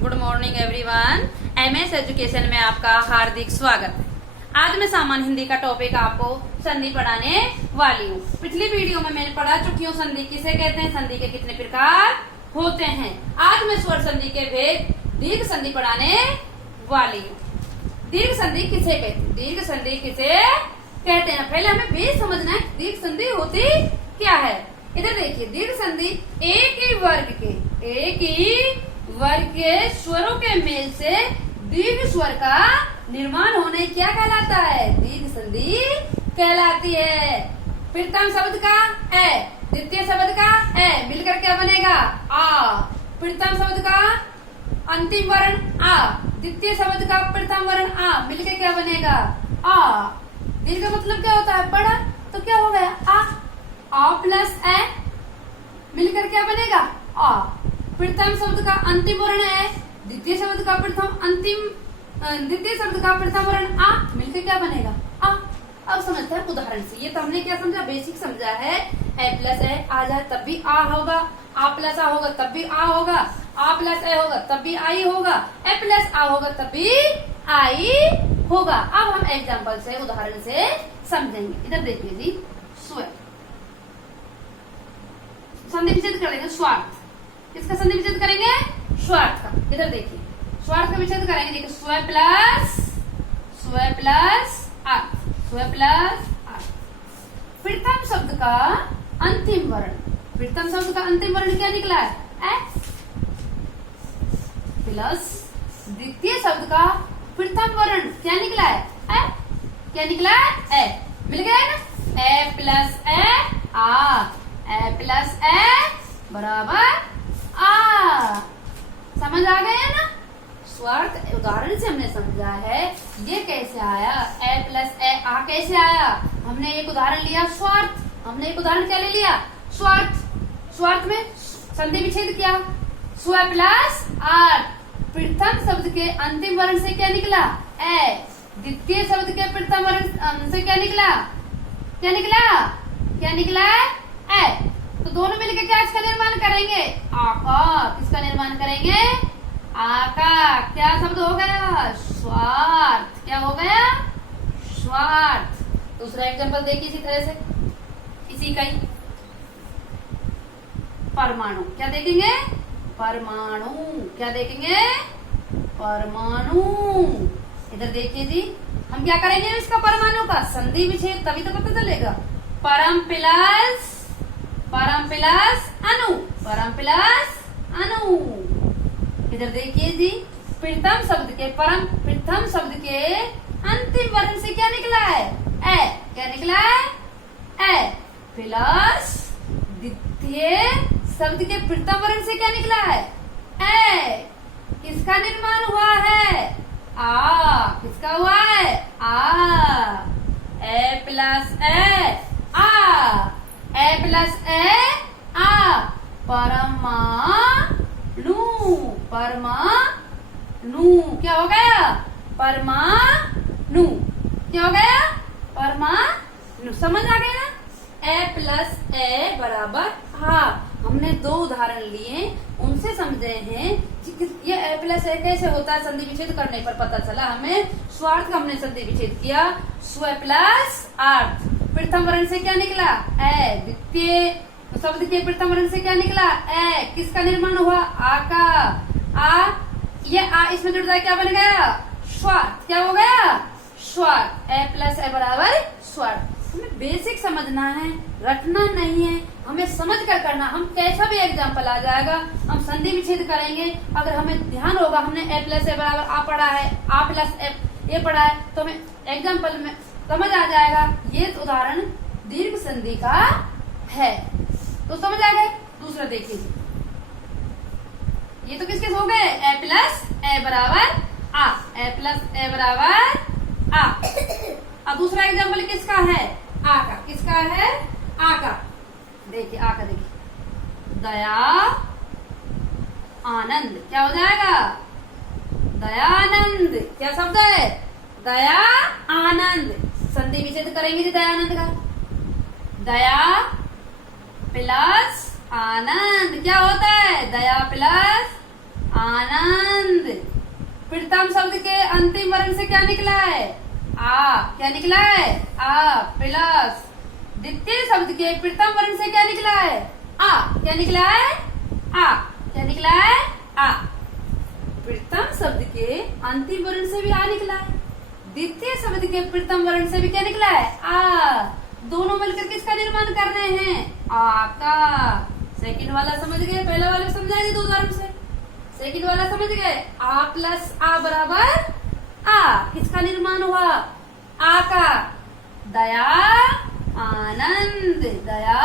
Good morning everyone. MS education में आपका हार्दिक स्वागत है। आज मैं सामान्य हिंदी का टॉपिक आपको संधि पढ़ाने वाली हूँ। पिछली वीडियो में मैंने पढ़ा चुकी हूँ संधि किसे कहते हैं, संधि के कितने प्रकार होते हैं। आज मैं स्वर संधि के भेद दीर्घ संधि पढ़ाने वाली हूँ। दीर्घ संधि किसे कहते हैं, दीर्घ संधि किसे कहते हैं। पहले हमें बेस समझना है दीर्घ संधि होती क्या है। इधर देखिए, दीर्घ संधि एक ही वर्ग के स्वरों के मेल से दीर्घ स्वर का निर्माण होने क्या कहलाता है, दीर्घ संधि कहलाती है। प्रथम शब्द का ए, द्वितीय शब्द का ए मिलकर क्या बनेगा आ। प्रथम शब्द का अंतिम वर्ण आ, द्वितीय शब्द का प्रथम वर्ण आ मिलकर क्या बनेगा आ। दीर्घ का मतलब क्या होता है, बड़ा, तो क्या हो गया आ प्लस ए मिलकर क्या बनेगा आ। प्रथम शब्द का अंतिम वर्ण है, द्वितीय शब्द का प्रथम वर्ण आ मिलकर क्या बनेगा आ। अब समझते हैं उदाहरण से। ये तो हमने क्या समझा, बेसिक समझा है। ए प्लस ए आ जाए तब भी आ होगा, आ प्लस आ होगा तब भी आ होगा, आ प्लस ए होगा तब भी आई होगा, ए प्लस आ होगा तब भी आई होगा। अब हम एग्जाम्पल से, उदाहरण से समझेंगे। इधर देखिए जी, स्वर संधि विच्छेद करेंगे स्वार्थ। किसका संधि विच्छेद करेंगे, स्वार्थ का। इधर देखिए, स्वार्थ का विच्छेद करेंगे। देखिए, स्व प्लस अर्थ। प्रथम शब्द का अंतिम वर्ण, प्रथम शब्द का अंतिम वर्ण क्या निकला है ए, प्लस द्वितीय शब्द का प्रथम वर्ण क्या निकला है ए, क्या निकला है ए। मिल गया ना, ए प्लस ए आ, ए प्लस ए बराबर आ। समझ आ गया ना। स्वार्थ उदाहरण से हमने समझा है। ये कैसे आया, ए प्लस ए आ कैसे आया। हमने एक उदाहरण लिया स्वार्थ, हमने एक उदाहरण क्या ले लिया स्वार्थ। स्वार्थ में संधि विच्छेद किया, स्व प्लस आर। प्रथम शब्द के अंतिम वर्ण से क्या निकला ए, द्वितीय शब्द के प्रथम वर्ण से क्या निकला ए। तो दोनों मिलकर क्या इसका निर्माण करेंगे आ का। किसका निर्माण करेंगे आ का। क्या शब्द हो गया स्वार्थ। क्या हो गया स्वार्थ। दूसरा एग्जांपल देखिए इसी तरह से, इसी का ही परमाणु। क्या देखेंगे परमाणु। क्या देखेंगे परमाणु। इधर देखिए जी, हम क्या करेंगे इसका परमाणु का संधि विच्छेद, तभी तो पता चलेगा। परम प्लस अणु। इधर देखिए जी, प्रथम शब्द के अंतिम वर्ण से क्या निकला है ए। क्या निकला है ए, प्लस द्वितीय शब्द के प्रथम वर्ण से क्या निकला है ए। किसका निर्माण हुआ है आ। किसका हुआ है आ। ए प्लस ए आ, ए प्लस ए आ परमाणु। क्या हो गया परमाणु। क्या हो गया परमाणु। समझ आ गया ना। ए प्लस ए बराबर आ। हमने दो उदाहरण लिए, उनसे समझे हैं कि ये ए प्लस ए कैसे होता है। संधि विच्छेद करने पर पता चला हमें। स्वार्थ का हमने संधि विच्छेद किया, स्व प्लस अर्थ। प्रथम वर्ण से क्या निकला ए, द्वितीय शब्द के प्रथम वर्ण से क्या निकला ए। किसका निर्माण हुआ आ का। आ, ये आ इसमें जुड़ जाए क्या बन गया स्वार्थ। क्या हो गया स्वार्थ। ए प्लस ए बराबर स्वार्थ। हमें बेसिक समझना है, रटना नहीं है, हमें समझ कर करना। हम कैसा भी एग्जाम्पल आ जाएगा, हम संधि विच्छेद करेंगे। अगर हमें ध्यान होगा, हमने ए प्लस ए बराबर आ पढ़ा है, आ प्लस ए पढ़ा है, तो हमें एग्जाम्पल में समझ आ जाएगा। ये उदाहरण दीर्घ संधि का है, तो समझ आ गए। दूसरा देखिए, ये तो किसके हो गए ए प्लस ए बराबर आ, ए प्लस ए बराबर आ। अब दूसरा एग्जाम्पल किसका है आ का। किसका है आ का। देखिए आ का, देखिए दया आनंद। क्या हो जाएगा दयानंद। क्या शब्द है दया आनंद। संधि विच्छेद करेंगे जी दयानंद का। दया प्लस आनंद क्या होता है दया प्लस आनंद। प्रथम शब्द के अंतिम वर्ण से क्या निकला है? आ। क्या निकला है? आ प्लस द्वितीय शब्द के प्रथम वर्ण से क्या निकला है? आ। क्या निकला है? आ। क्या निकला है? आ। प्रथम शब्द के अंतिम वर्ण से भी आ निकला है, द्वितीय शब्द के प्रथम वर्ण से भी क्या निकला है? आ। दोनों मिलकर किसका निर्माण कर रहे हैं? आ का। सेकंड वाला समझ गए? पहला वाला समझाएंगे दो उदाहरण से। सेकंड वाला समझ गए? आ प्लस आ बराबर आ। किसका निर्माण हुआ? आ का। दया आनंद। दया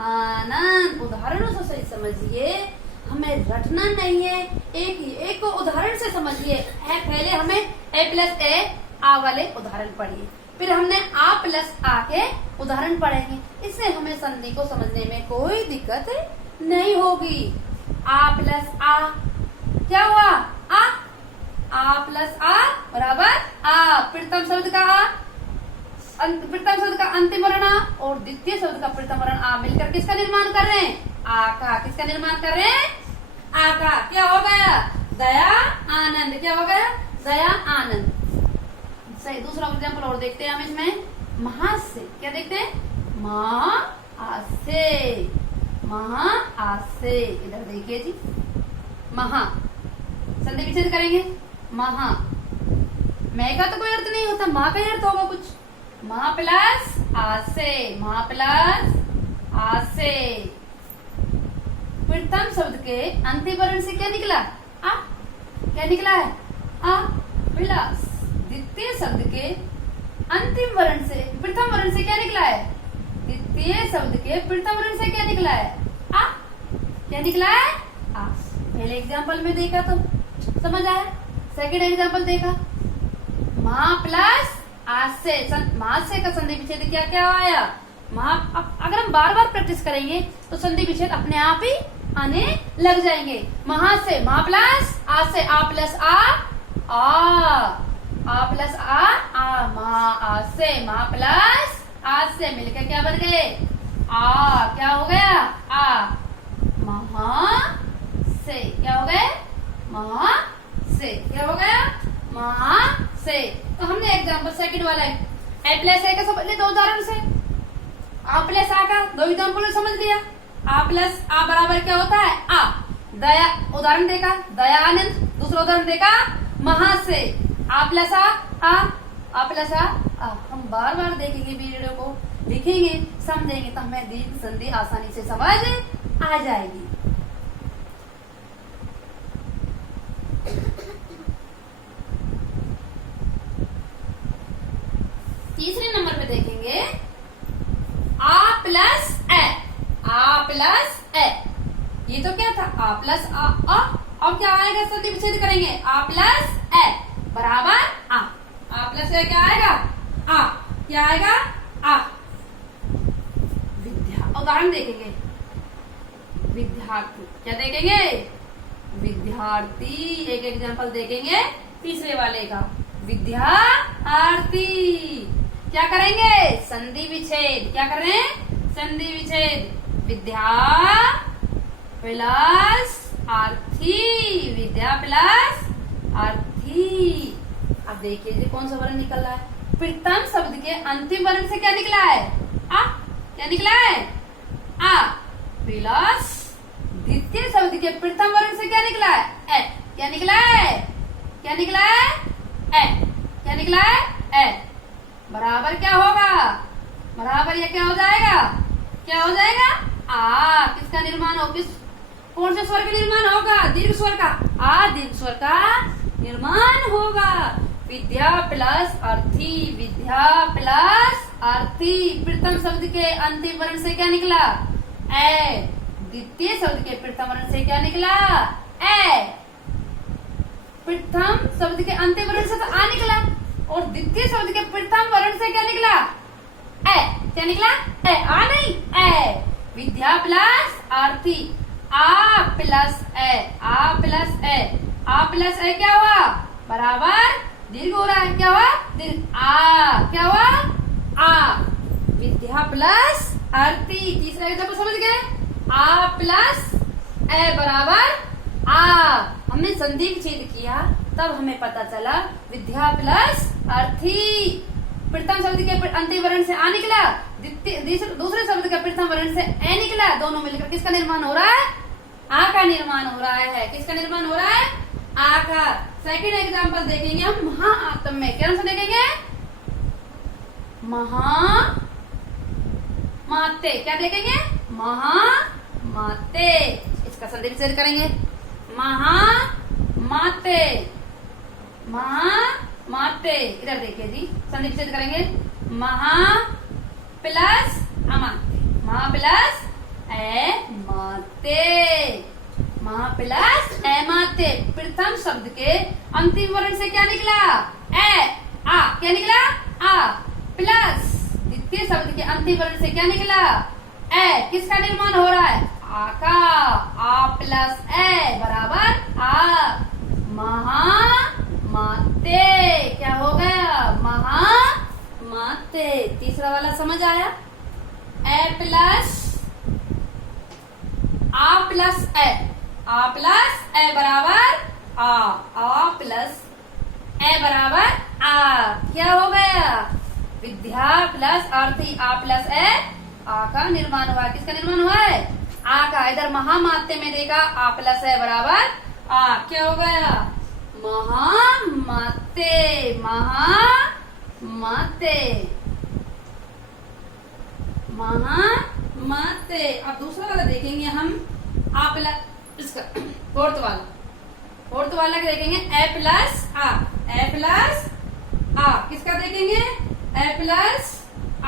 आनंद। उदाहरणों से सही समझिए, हमें रटना नहीं है, एक को उदाहरण से समझिए। पहले हमें ए प्लस ए आ वाले उदाहरण पढ़िए, फिर हमने आ प्लस आ के उदाहरण पढ़ेंगे। इससे हमें संधि को समझने में कोई दिक्कत नहीं होगी। आ प्लस आ क्या हुआ? आ प्लस आ बराबर आ। प्रथम शब्द का आ, प्रथम शब्द का अंतिम वर्ण आ और द्वितीय शब्द का प्रथम वर्ण आ मिलकर किसका निर्माण कर रहे हैं? आ का। किसका निर्माण कर रहे हैं? आ का। क्या हो गया? दया आनंद। क्या हो गया? दया आनंद। सही। दूसरा एग्जाम्पल और देखते हैं हम इसमें। महासे। क्या देखते हैं? महासे। महासे। इधर देखिए जी। महा संधि विच्छेद करेंगे। महा। मैं का तो कोई अर्थ नहीं होता, माँ का ही अर्थ होगा कुछ। महा प्लस आसे। महा प्लस आसे। प्रथम शब्द के अंतिम वर्ण से क्या निकला? आ। क्या निकला है? आ प्लस द्वितीय शब्द के अंतिम वर्ण से प्रथम वर्ण से क्या निकला है? द्वितीय शब्द के प्रथम वर्ण से क्या निकला है? आ। क्या निकला है? आ। पहले एग्जाम्पल में देखा तो समझ आया। सेकंड एग्जाम्पल देखा, माँ प्लस आसे। माँ से का संधि विच्छेद क्या क्या आया? माँ। अगर हम बार बार प्रैक्टिस करेंगे तो संधि विच्छेद अपने आप ही आने लग जाएंगे। महा से माँ प्लस आ से आ प्लस आ प्लस आ माँ आ से माँ प्लस आ से मिलकर क्या बन गए? आ। क्या हो गया? आ। महा से। क्या हो गए? महा से। क्या हो गया? महा से। तो हमने एग्जाम्पल सेकंड वाला है ए प्लस ए का समझ लिया दो उदाहरण से। आ प्लस आ का दो एग्जाम्पल समझ लिया। आ प्लस आ बराबर क्या होता है? आ। दया उदाहरण देखा, दया आनंद। दूसरा उदाहरण देखा, महा से। आ प्लस आ प्लस आ। हम बार बार देखेंगे वीडियो को, लिखेंगे, समझेंगे तो हमें दीर्घ संधि आसानी से समझ आ जाएगी। तीसरे नंबर पे देखेंगे आ प्लस ए। आ प्लस ए, ये तो क्या था? आ प्लस आ। अब क्या आएगा? संधि विच्छेद करेंगे। आ प्लस ए बराबर आ। आ प्लस ए क्या आएगा? आ। क्या आएगा? आ। विद्या उदाहरण देखेंगे। विद्यार्थी। क्या देखेंगे? विद्यार्थी। एक एग्जाम्पल देखेंगे तीसरे वाले का, विद्यार्थी। क्या करेंगे? संधि विच्छेद। क्या कर रहे हैं? संधि विच्छेद। विद्या प्लस आर्थी। विद्या प्लस आर्थी। अब देखिए जी कौन सा वर्ण निकल रहा है? प्रथम शब्द के अंतिम वर्ण से क्या निकला है? आ। क्या निकला है? आ प्लस द्वितीय शब्द के प्रथम वर्ण से क्या निकला है? ए। क्या निकला है? क्या निकला है? ए। क्या निकला है? ए बराबर क्या होगा? बराबर ये क्या हो जाएगा? क्या हो जाएगा? आ। किसका निर्माण हो? कौन से स्वर का निर्माण होगा? दीर्घ स्वर का। आ दीर्घ स्वर का निर्माण होगा। विद्या प्लस अर्थी। विद्या प्लस अर्थी। प्रथम शब्द के अंतिम वर्ण से क्या निकला? ए। द्वितीय शब्द के प्रथम वर्ण से क्या निकला? ए। प्रथम शब्द के अंतिम वर्ण से तो आ निकला और द्वितीय शब्द के प्रथम वर्ण से क्या निकला? ए। क्या निकला? ए। आ नहीं, ए। विद्या प्लस आरती। आ प्लस ए। आ प्लस ए। आ प्लस ए क्या हुआ? बराबर दीर्घ हो रहा है। क्या हुआ? दीर्घ। आ। क्या हुआ? आ। विद्या प्लस आरती। तीसरा एग्जाम्पल समझ गए? आ प्लस ए बराबर आ। हमने संधि विच्छेद किया तब हमें पता चला विद्या प्लस अर्थी। प्रथम शब्द के अंतिम वर्ण से आ निकला, दूसरे शब्द के प्रथम वर्ण से ए निकला, दोनों मिलकर किसका निर्माण हो रहा है? आ का निर्माण हो रहा है। किसका निर्माण हो रहा है? आ का। सेकंड एग्जांपल देखेंगे हम महाआत्म में। क्या से देखेंगे? महामाते। क्या देखेंगे? महामाते। इसका संधि विच्छेद करेंगे। महामाते, महामाते। इधर देखिए जी, संधि विच्छेद करेंगे। महा प्लस अमाते, महा प्लस ए माते, महा प्लस ए माते। प्रथम शब्द के अंतिम वर्ण से क्या निकला? ए। आ। क्या निकला? आ प्लस द्वितीय शब्द के अंतिम वर्ण से क्या निकला? ए। किसका निर्माण हो रहा है? आ का। आ प्लस ए बराबर आ। महामाते। क्या हो गया? महामाते। तीसरा वाला समझ आया? ए प्लस आ प्लस ए, आ प्लस ए बराबर आ, आ प्लस ए बराबर आ। क्या हो गया? विद्या प्लस अर्थी। आ प्लस ए, आ का निर्माण हुआ। किसका निर्माण हुआ है? आ का। इधर महामाते में देखा आ प्लस ए बराबर आ। क्या हो गया? महामाते, महामाते, महामाते। अब दूसरा वाला देखेंगे हम। आ प्लस इसका फोर्थ वाला क्या देखेंगे? ए प्लस आ, ए प्लस आ। किसका देखेंगे? ए प्लस आ,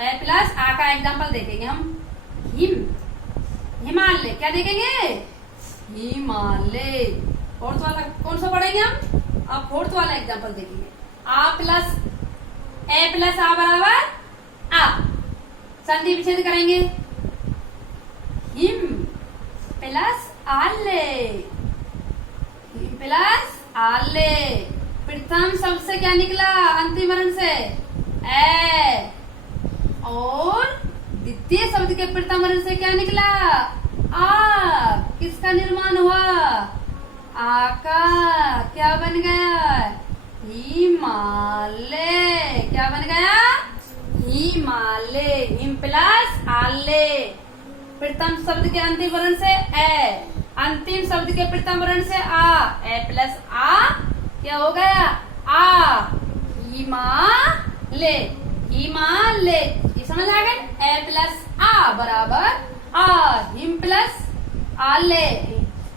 ए प्लस आ का एग्जाम्पल देखेंगे हम। हिमालय। क्या देखेंगे? हिमालय। फोर्थ वाला कौन सा पढ़ेंगे हम? अब फोर्थ वाला एग्जाम्पल देखेंगे। आ प्लस ए प्लस आ बराबर आ। संधि विच्छेद करेंगे। हिम प्लस आले, हिम प्लस आले। प्रथम शब्द से क्या निकला? अंतिम वर्ण से ए। और द्वितीय शब्द के प्रथम वर्ण से क्या निकला? आ। किसका निर्माण हुआ? आ का। क्या बन गया? हिमालय। क्या बन गया? हिमालय। हिम प्लस आले। प्रथम शब्द के अंतिम वर्ण से ए, अंतिम शब्द के प्रथम वर्ण से आ, ए प्लस आ। क्या हो गया? आ। हिमालय, हिमालय। ये समझ आ गए? ए प्लस आ बराबर आ। हिम प्लस आले।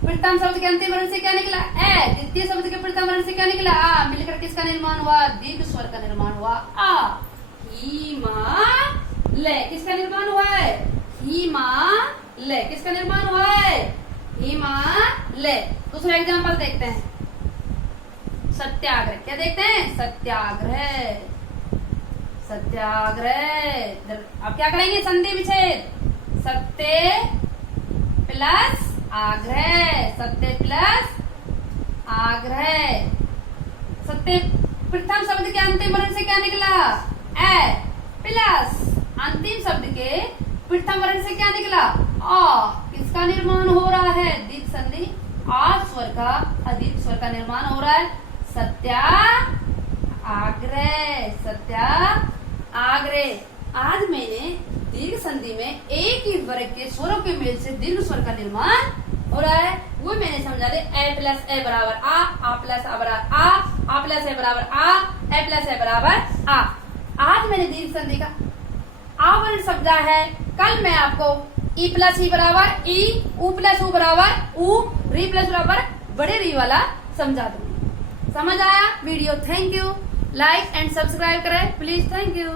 प्रथम शब्द के अंतिम वर्ण से क्या निकला? ए। द्वितीय शब्द के प्रथम वर्ण से क्या निकला? आ। मिलकर किसका निर्माण हुआ? दीर्घ स्वर का निर्माण हुआ आ। हिमालय। किसका निर्माण हुआ है? हिमालय। किसका निर्माण हुआ है? हिमालय। दूसरा एग्जाम्पल देखते हैं। सत्याग्रह। क्या देखते हैं? सत्याग्रह, सत्याग्रह। अब क्या करेंगे? संधि विच्छेद। सत्य प्लस आग्रह, सत्य प्लस आग्रह। सत्य प्रथम शब्द के अंतिम वर्ण से क्या निकला? ए प्लस अंतिम शब्द के प्रथम वर्ण से क्या निकला? आ। किसका निर्माण हो रहा है? दीर्घ संधि आ स्वर का, अदीर्घ स्वर का निर्माण हो रहा है। सत्या आग्रह, सत्या आग्रह। आज मैंने दीर्घ संधि में एक ही वर्ग के स्वरों के मेल से दीर्घ स्वर का निर्माण हो रहा है, वो मैंने समझा दे। ए प्लस ए बराबर आ प्लस आ बराबर आ प्लस ए बराबर आ, ए प्लस ए बराबर आ। आज मैंने दीर्घ संधि का आवरण समझा है। कल मैं आपको ई प्लस ई बराबर ई, उ प्लस उ बराबर उ, री प्लस बराबर बड़े री वाला समझा दूंगी। समझ आया video? Thank you. Like and subscribe करें प्लीज। Thank you.